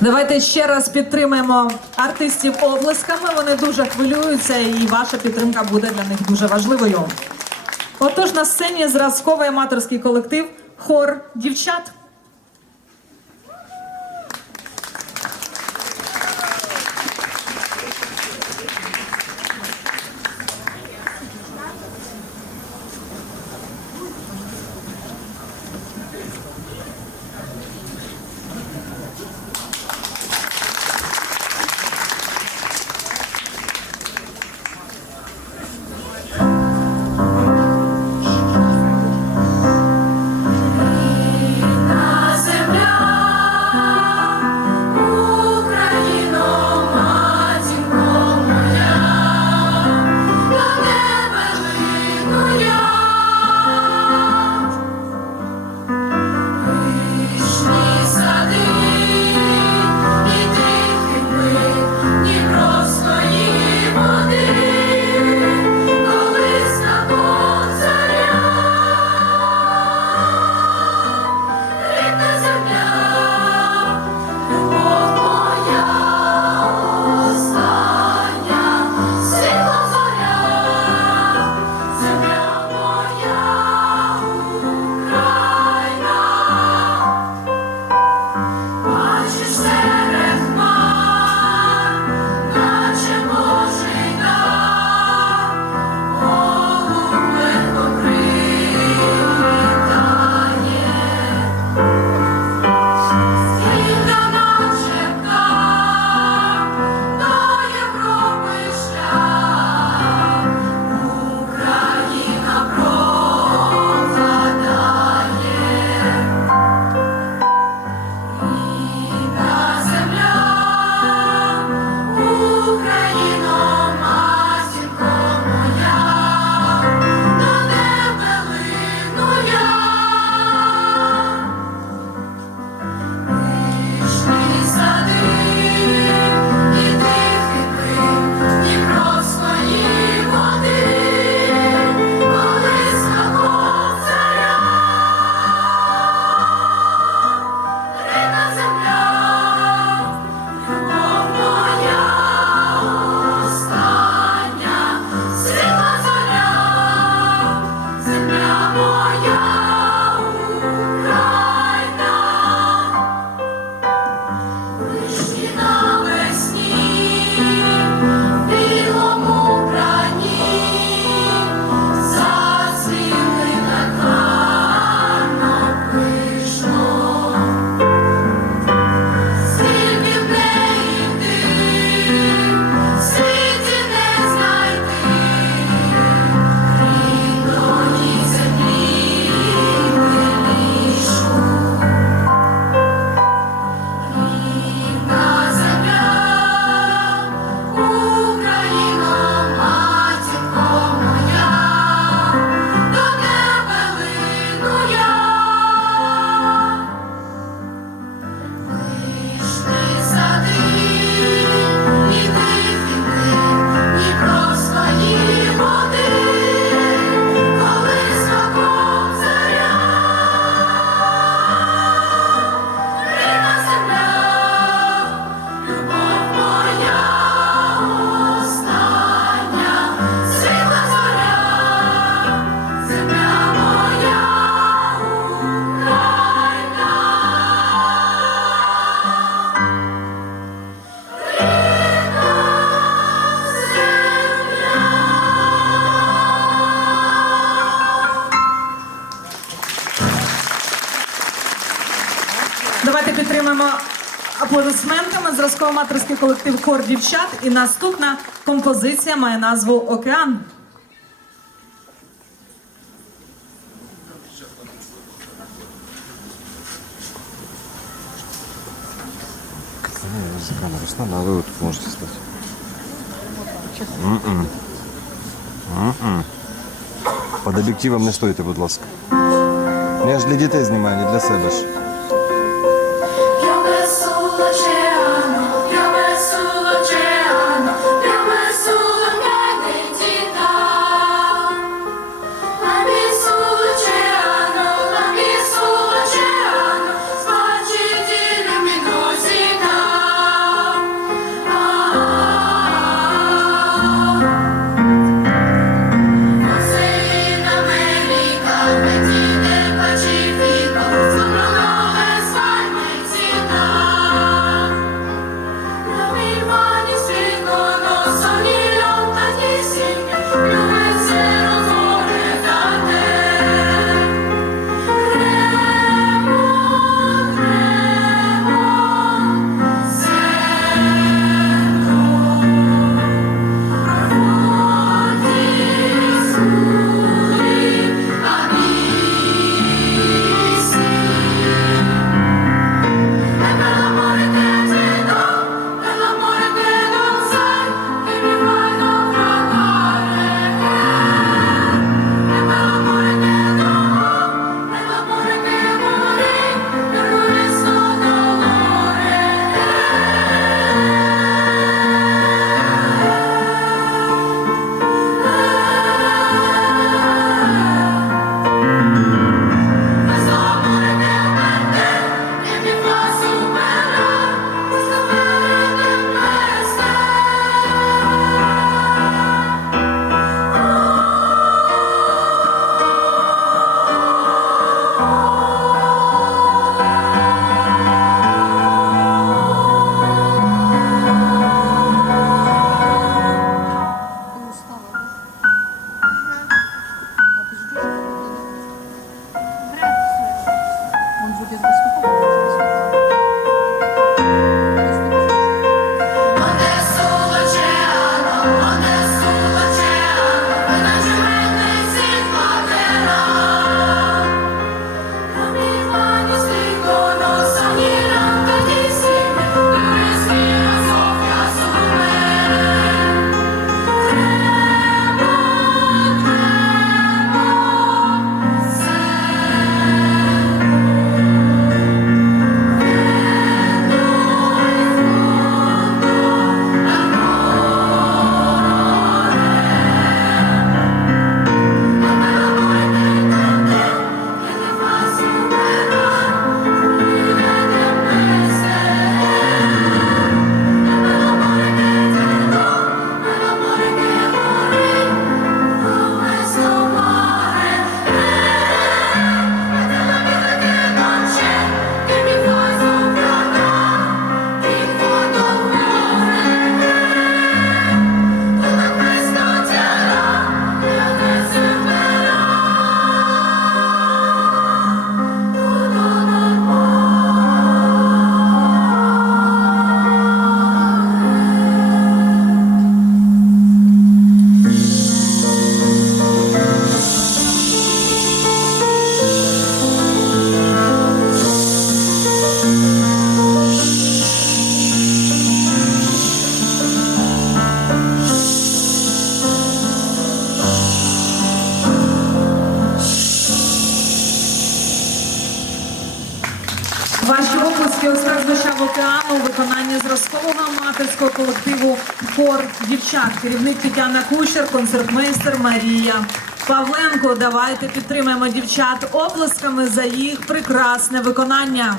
Давайте ще раз підтримаємо артистів облисками. Вони дуже хвилюються, і ваша підтримка буде для них дуже важливою. Отож, на сцені зразковий аматорський колектив хор дівчат. моя Аплодисментами зразково-аматорський колектив хор дівчат. І наступна композиція має назву Океан. За камеру стану, а вы тут можете стать. М-м. М-м. Под об'єктивом не стойте, будь ласка. Я ж для дітей знімаю, не для себе ж. Ваші оплески Олександру Шавокеану, виконання зразкового аматорського колективу хор дівчат, керівник Тетяна Кучер, концертмейстер Марія Павленко. Давайте підтримаємо дівчат оплесками за їх прекрасне виконання.